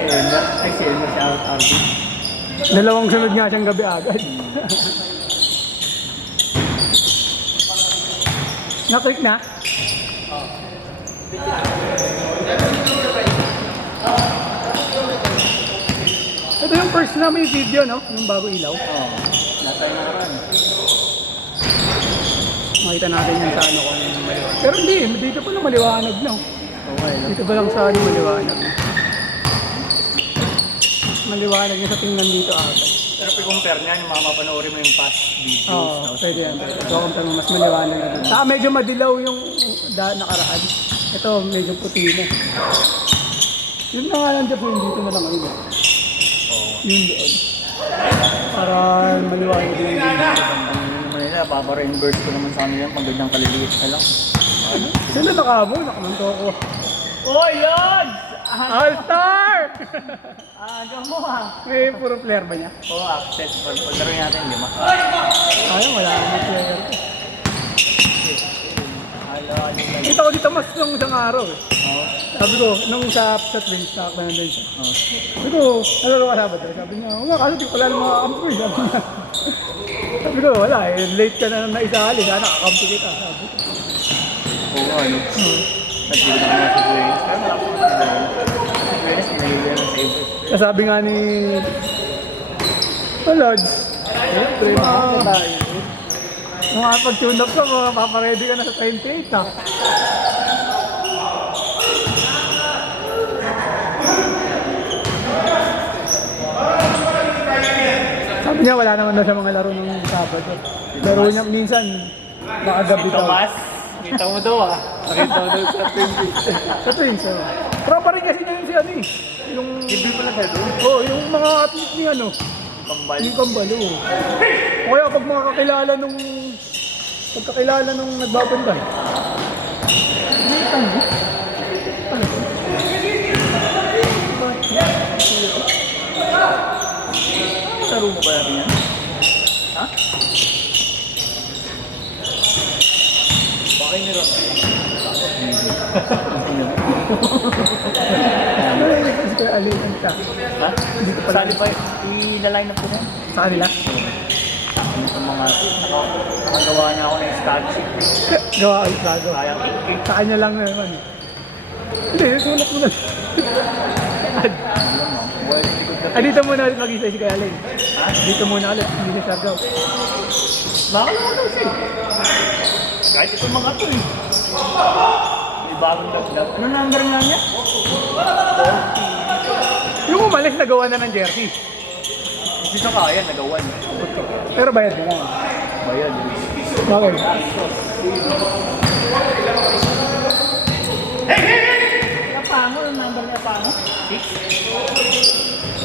Ay, si Elmer siya out RB. Dalawang sunod nga siyang gabi agad. Na-click na? Ito yung first na may video, no? Yung bago ilaw. Oo. Natay na naman. Makita natin yung sa ano kung maliwanag. Pero hindi, dito pa lang maliwanag, no? Okay, no? Dito pa lang sa ano maliwanag. Maliwanag niya sa tingnan dito agad. Pero pag-compare niya, yung mga mapanoorin mo yung past videos. Oo, pwede yan. Ito kung tanong mas maliwanag na dito. Saka medyo madilaw yung nakaraan. Ito, medyo puti na. Yun na nga lang dyan, dito na lang ano. Yun doon. Para maliwanag lang din dito. Ang naman nila, papa-reimburse ko naman sa kanila pag ganyang kaliliit na lang. Sino nakamo? Nakamanto ako. Oh, yun! All-Star! Aga mo ha. May puro player ba niya? Oo, access. Paglaroin natin, lima. Ayun, wala namang player ko. Hala, nila. Kita ko dito mas nung isang araw eh. Oo. Sabi ko, nung sa Twins, nakakita na din siya. Oo. Sabi ko, nalaro ka Sabado? Sabi niya, oo nga, kasi di ko pala mga kampo eh. Sabi niya. Sabi ko, wala eh, late ka na naisali, sana nakakampo kita. Sabi ko. Oo, ano? Nag-deal na kami sa Twins. Pero wala ko na sa Twins. Nililihan ng favorite. Sabi nga ni Lods, siyempre na tayo. Nung pag-tune up ka, papaready ka na sa 28 ha. Sabi niya wala naman daw sa mga laro ng Sabado. Laro niya minsan, baka gabi Si daw. Tomas, kita mo daw ah. Nakita mo daw sa Twins. Sa Twins, oh. Tropa rin kasi niya yun si ano eh. Yung, Hindi pala siya doon. oh, yung mga athlete ni ano. Kambal. Yung kambalo. O kaya pag makakakilala nung pagkakilala nung nagbabantay. Hindi tango. Ano? Laro mo ba natin yan? Ha? Bakit nyo rin? Ano yung nag-is ko alinan siya? Ha? Sali pa i-line up ko na. Sa kanila? Ano sa mga nakagawa na ako ng stat sheet. Gawa ay plago. Kaya Sa kanya lang na naman. Hindi, sulat mo na. alam mo, well, likod na. Ah, dito muna ulit mag-isa si Kaya Alin. Ha? Dito muna ulit, hindi siya sargaw. Baka naman daw siya. Kahit ito mga to eh. May bagong dagdag. Ano number nga niya? 40. Yung umalis, nagawa na ng jersey. Hindi na kaya, nagawan. Pero bayad mo na. Bayad. Okay. Napango, yung number niya pango? 6?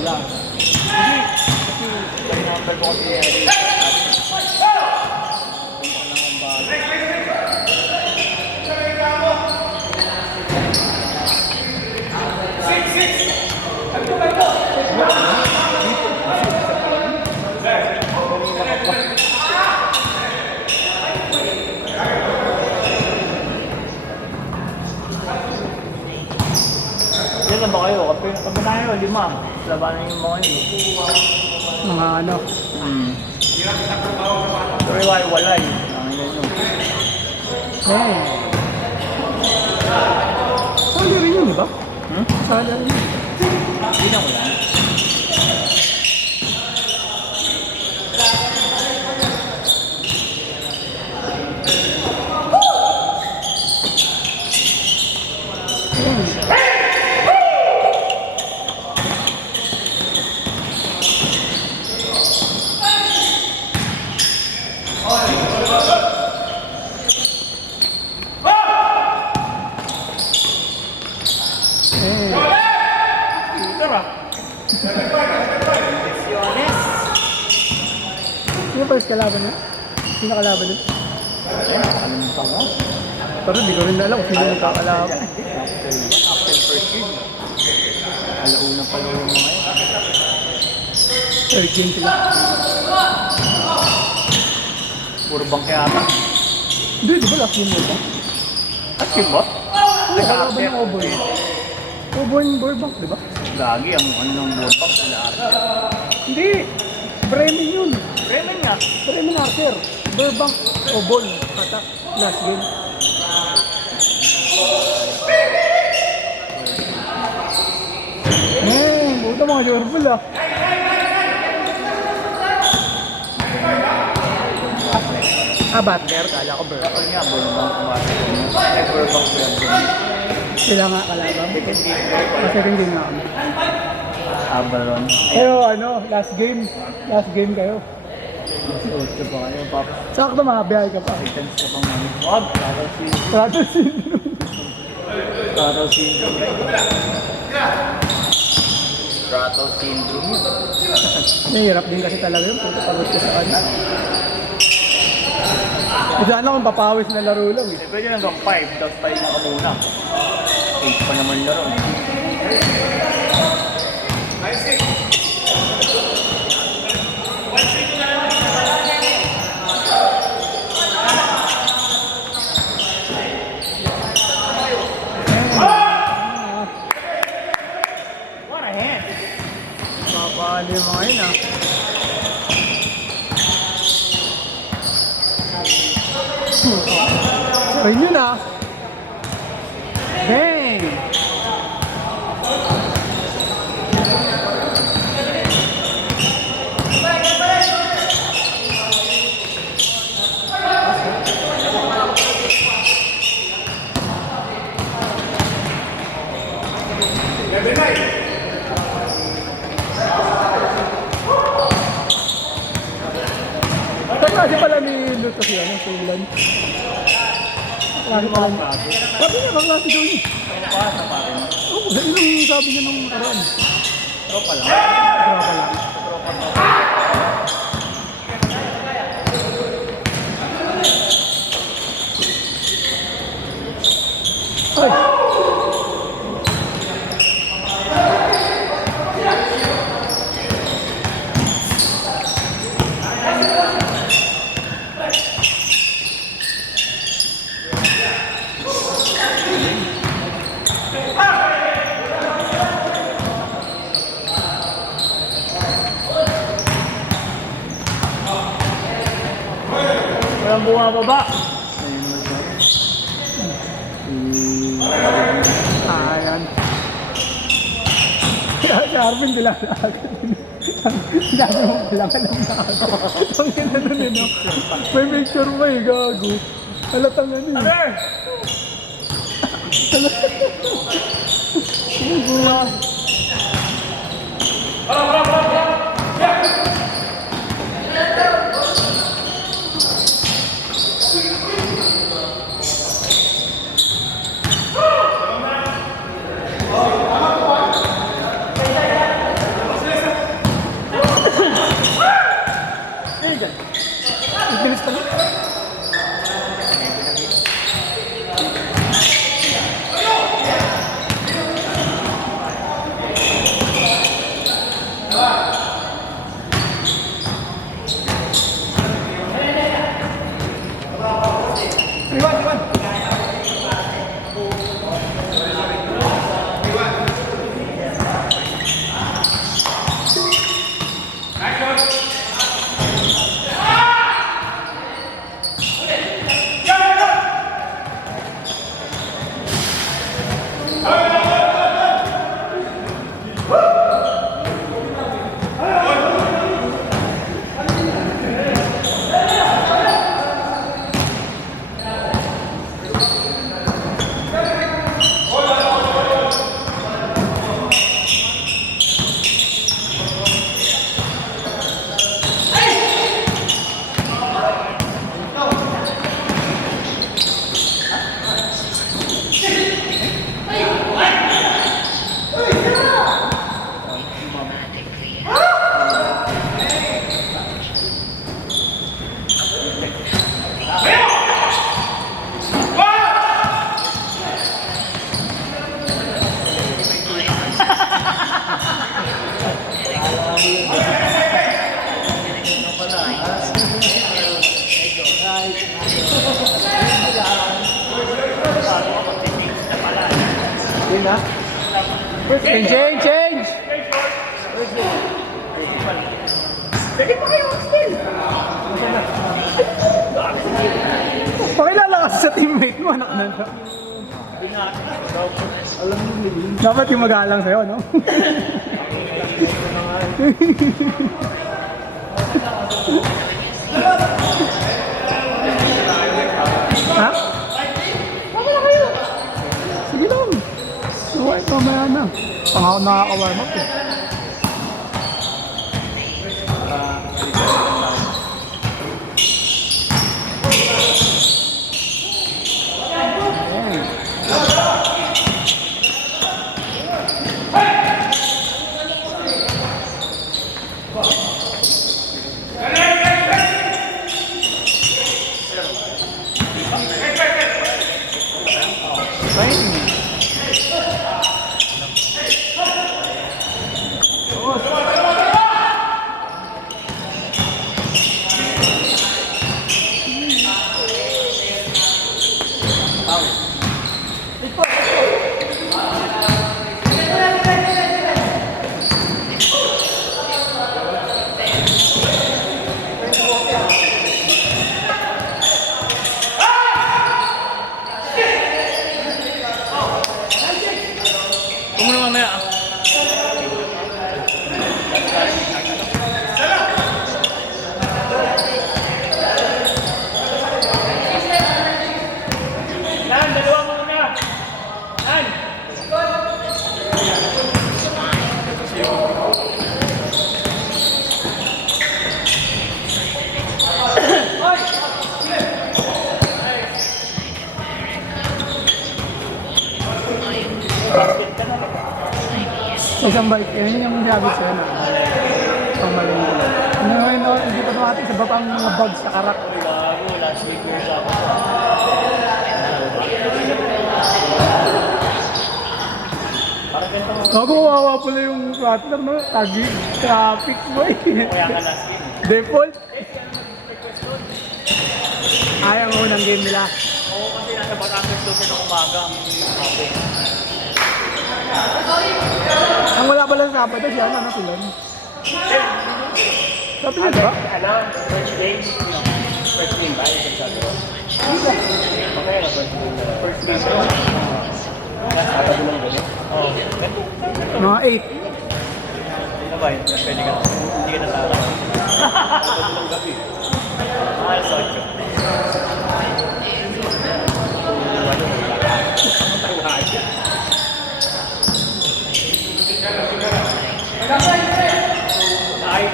Wala. Hindi. Kasi yung number ko kasi Eric. Ilan ba kayo? Kami tayo, 5. Labanan yung mga yun. Mga ano. Pero iwalay. Ang ina nyo. Eh. Sali rin yun, di ba? Hmm? Sali rin. Hindi na wala. Sino pa yung kalaban niya? Sino kalaban niya? Nakalimutan mo? Pero di ko rin alam kung sino yung kakalaban. After first game. Alauna pa lang yung mga yun. Third game sila. Puro bang kaya ata. Hindi, di ba last game mo ba? At yun ba? Oo, kalaban ng Oboy. Oboy Burbank, di ba? Gagi, ang ano ng botang sila Archer. Hindi! Bremen yun. Bremen nga. Bremen Archer. Burbank o Bonn. Kata. Last game. Buta mga Liverpool ah. Butler. Kala ko Burbank. Ano nga, Burbank kumakas. Ay, Burbank ko yan. Sila nga kalaban. Kasi rin din nga kami. Avalon. Pero ano, last game. Last game kayo. Mas 8 pa kayo, Pop. Sakto makabiyahe ka pa. Items ka pang ano. Wag, Rattle Syndrome. Rattle syndrome. Rattle Syndrome. Rattle Syndrome. Nahirap din kasi talaga yun. Puto pagod ko sa kanya. Sana kung papawis na laro lang eh. Pwede hanggang 5, tapos tayo na ka muna. 8 pa naman laro. What a hand! Papali mo ngayon ah. Rin yun ah. Bang! Saan kasi pala ni Luto siya ng Finland? Sabi niya, kaklase daw niya. Pasa pa rin. Oo, yun ang sabi niya nung nakaraan. Tropa lang. Tropa lang. Ay! Walang bumababa. Ayan. Kaya si Arvin bilang na agad. Dami mo bilang alam na agad. Ang ina nun eh, no? May picture mo eh, gago. Halatang ano eh. Under! Bilis pa lang. Iwan. Yun na? Change! Sige pa kayo, still. Pakilala ka sa teammate mo, anak na. Dapat yung magalang sa'yo, no? Ha? Tama na kayo. Sige lang. Huwag mamaya na. Pangako nakaka-warm up eh. Kung muna mamaya ah. Nan, dalawa mo na. Nan. Isang bike, yun yung sabi sa'yo na. Pamaling ko. Hindi pa natin sa babang mga bugs sa karak. Bago, last week ko sa ako. Parang ganito mo. Ako, wawa pala yung partner, no? Tagi, traffic mo eh. Kaya ka last week. Default. Ayaw mo ng game nila. Oo, kasi nasa Batangas doon ng umaga. Ang wala pala sa Sabado, siya na natulog. Sabi niya, diba? Ano? First day? First day ba? Yung sabi ko. Okay, first day ba? Sabado lang ganyan? Oo. Mga 8. Ano ba yun? Pwede ka. Hindi ka natala. Sabado lang gabi. Sorry ka.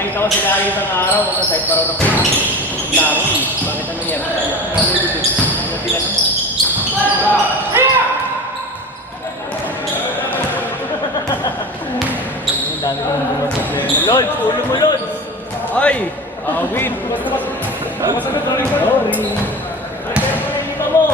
Nakita ko sila ayos ang araw, magkasayt pa raw ng laro. Bakit ano yan? Ano yung dito? Ano sila? Ang dami kong bumas sa player. Lods! Ulo mo, Lods! Ay! Awin! Sorry! Lima mo!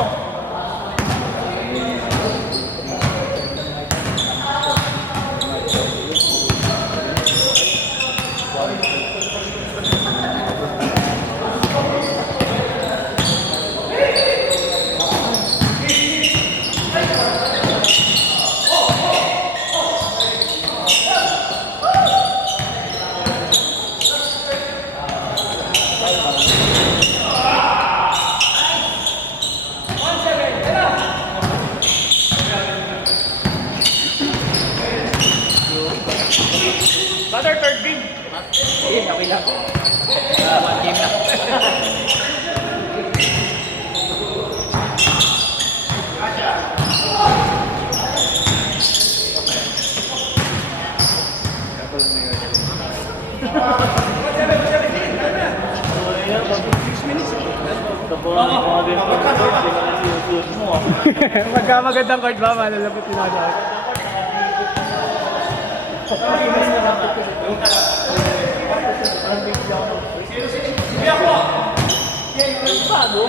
Butter third game. Sige, okay lang. One game na. Magka magandang card ba? Malalapit yung nagawa. Bago.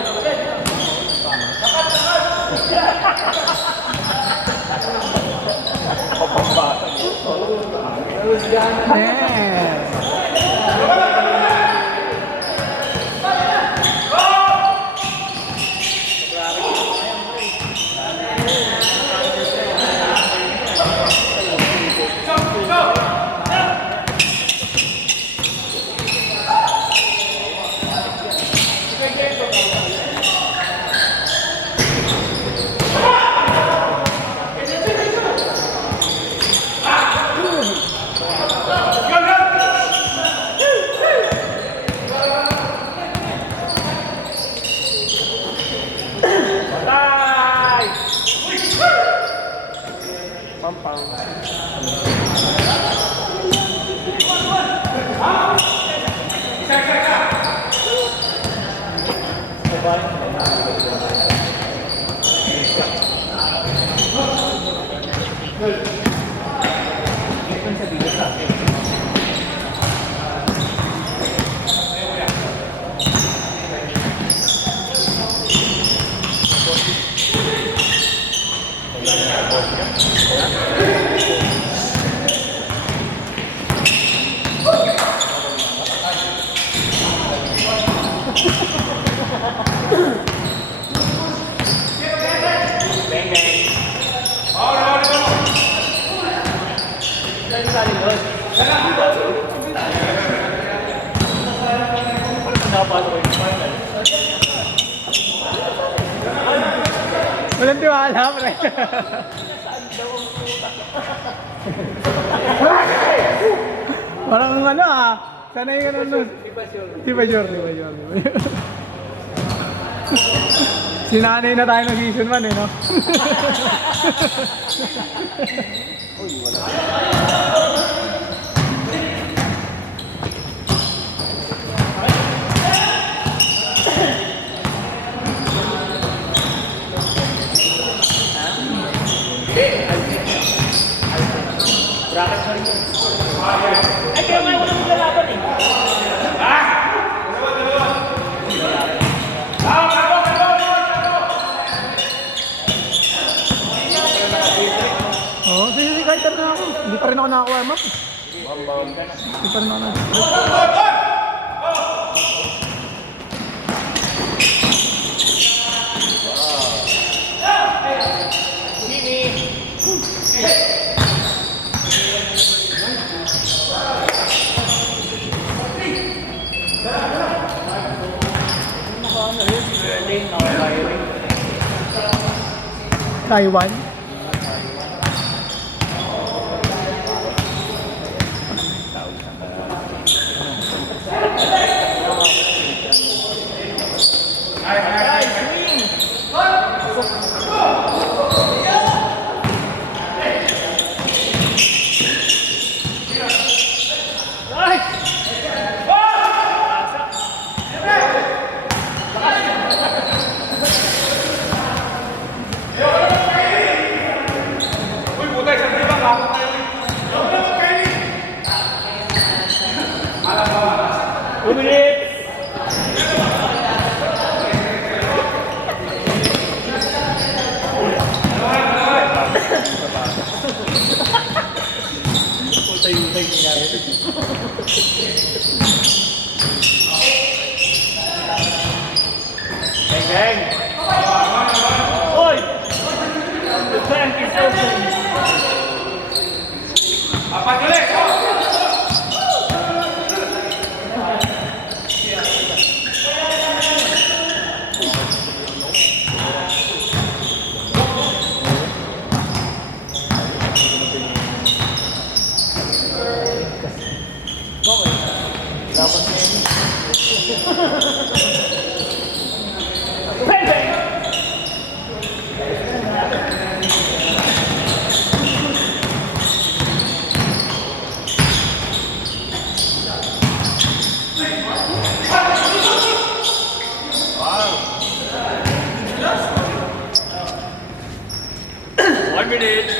Bang, bang. Walang tiwala, pre. Parang ano ah. Sanay ka nun. Di ba sure? Sinanay na tayo ng season 1 eh, no? Bracket pa rin yun. Ay, kaya nga wala mong lalaban eh. Oo, sige, kahit na ako. Hindi pa rin ako nakawarm up. Hindi pa rin ako Taiwan. Bang, bang. Oy! The bank is open. Apat ulit! One minute.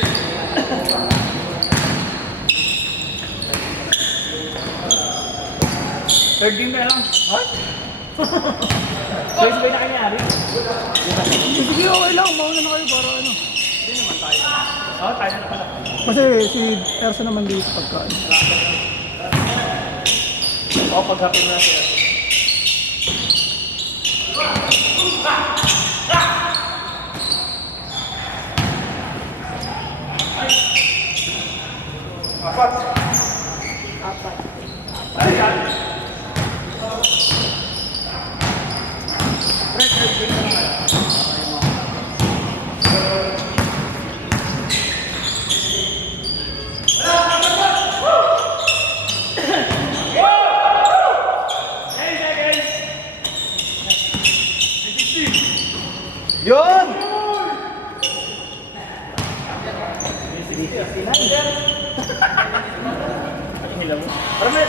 Third game ka na lang. What? Sabay na kanyari. Sige, okay lang. Mauna na kayo para ano. Hindi naman tayo. Oo, tayo na pala. Kasi si Erso naman dito pagka ano. Oo, paghapin na siya. Apat. Yun! 369. Ang hila mo. Parang may